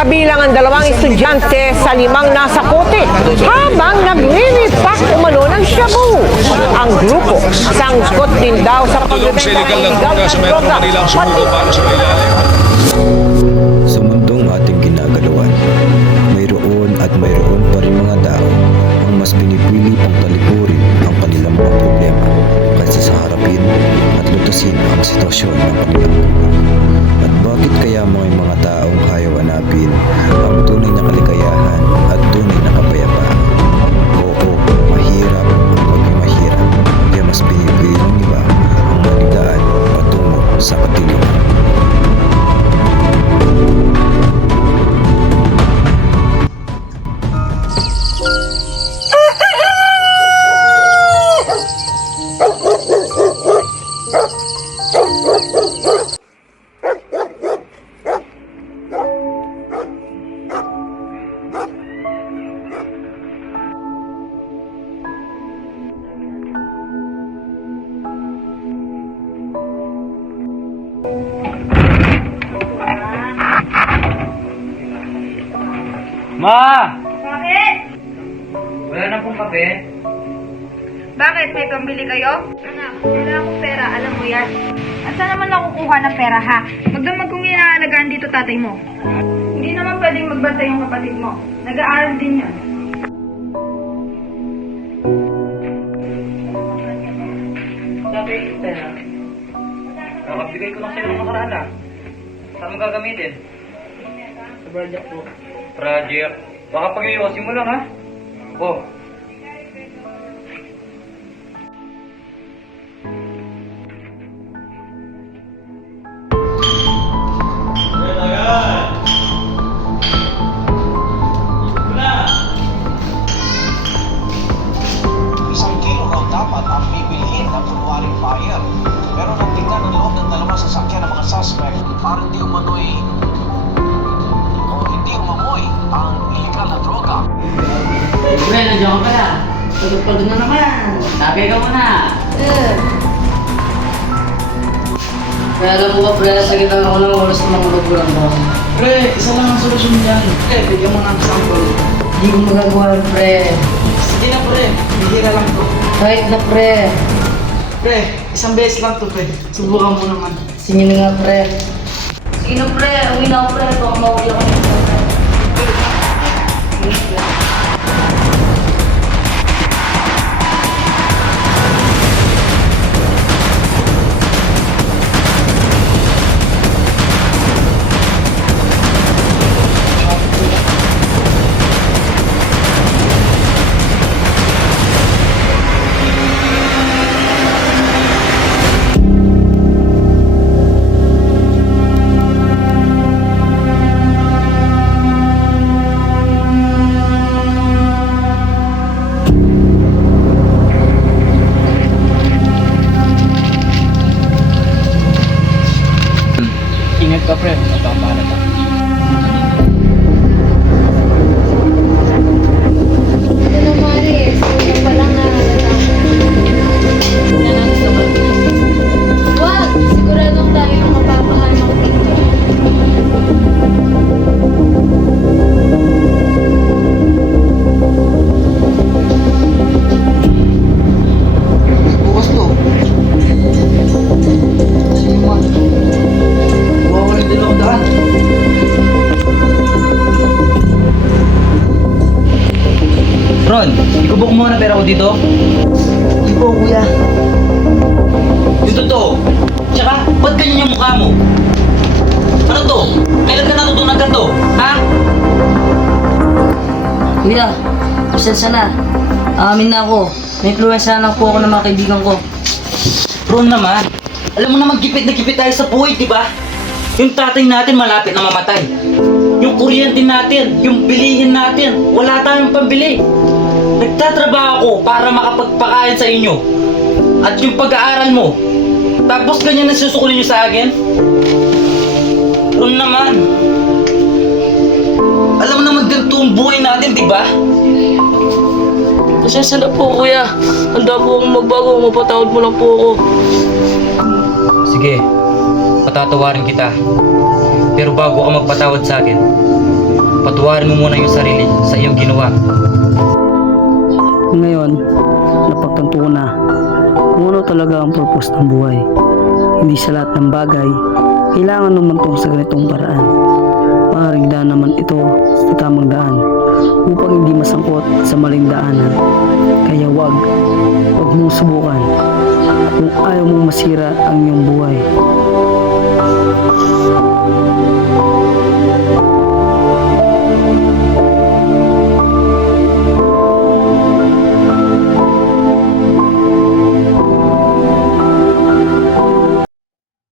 Kabilang ang dalawang estudyante sa 5 nasa kote habang naglilipak umano ng shabu. Ang grupo, sangkot din daw sa pagbibenta ng illegal na droga, pati Sa mundong ating ginagalawan, mayroon at mayroon pa rin mga tao ang mas pinipili pang talikurin ang kanilang mga problema kaysa sa harapin at lutasin ang sitwasyon ng kanilang buhay. At bakit kaya mga taong ayaw hanapin ang tunay na kaligayahan at tunay na kapayapaan? Oo, mahirap ang maging mahirap, kaya mas pinipili ng iba ang maligaan patungo sa katiliwan. Ma! Bakit? Wala na pong kape? Bakit? May pambili kayo? Anak, kailangan ko pera. Alam mo yan. At saan naman ako kukuha ng pera, ha? Magdamag kong inaalagaan dito tatay mo. Hindi naman pwedeng magbantay yung kapatid mo. Nag-aaral din yun. Sabi, pera. Kakabigay ko lang sa'yo ng nakaraan ah. Saan mo gagamitin? Sa project po. Project? Baka pag-iwasin mo lang ha? Oh. Isang kilo raw dapat ang bibilhin ng kunwaring fire. Pero nang tingnan ang loob ng dalawang sasakyan ng mga suspect, parang hindi umano'y o hindi umamoy ang illegal na droga. Pre, nandiyan ka pala. Pagod na naman. Sabi ka muna. Kaya alam mo ba, pre, nasagitan ako ng oras ng mga magulang ko. Pre, isa lang ang solusyon dyan. Pre, bigyan mo ng sample. Hindi ko magagawa, pre. Sige na pre, bihira lang to. Kahit na, pre. Pre, isang beses lang to pre. Subukan mo naman. Sige na nga, pre. Sino, pre? Uwi na ako, pre. Baka mawala ko ng pre. Sige, pre. Ingat ka pre, mapapala ka. Ano, Maris? Ito pa lang Wag! Siguradong tayo ang mapapahamak dito. Bukas to. Sige man. Wawalan din ako daan. Ron, ikubok mo na pera ko dito. Hindi po kuya. Yung totoo. Tsaka, ba't ganyan yung mukha mo? Ano to? Kailan ka natutunan ka to? Ha? Kuya, pasensya na. Amin na ako. Na-influensya na po ako ng mga kaibigan ko. Ron naman, alam mo naman gipit na gipit tayo sa buhay, di ba? Yung tatay natin malapit na mamatay. Yung kuryente natin, yung bilihin natin, wala tayong pambili. Nagtatrabaho ako para makapagpakain sa inyo. At yung pag-aaral mo, tapos ganyan na susukulin nyo sa akin? Ron naman, alam mo naman ganito ang buhay natin, di ba? Pasensya na po, kuya. Handa po akong magbago. Mapatawad mo lang po ako. Sige, patatawarin kita. Pero bago ka magpatawad sa akin, patuwarin mo muna yung sarili sa iyong ginawa. Ngayon, napagtanto ko na kung ano talaga ang purpose ng buhay. Hindi sa lahat ng bagay, kailangan lumantong sa ganitong paraan. Maaaring daan naman ito sa tamang daan upang hindi masangkot sa maling daanan. Kaya wag mong subukan kung ayaw mong masira ang iyong buhay.